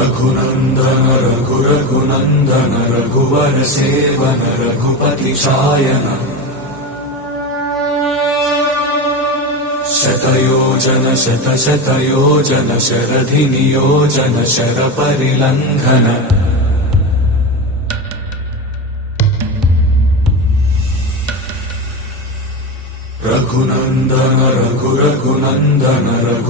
रघुनन्दन रघुरघुनन्दन रघुवर seven Raghupati Shayan शतयोजन शतशतयोजन शरधि नियोजन शरपरिलङ्घन रघुनन्दन रघुरघुनन्दन रघु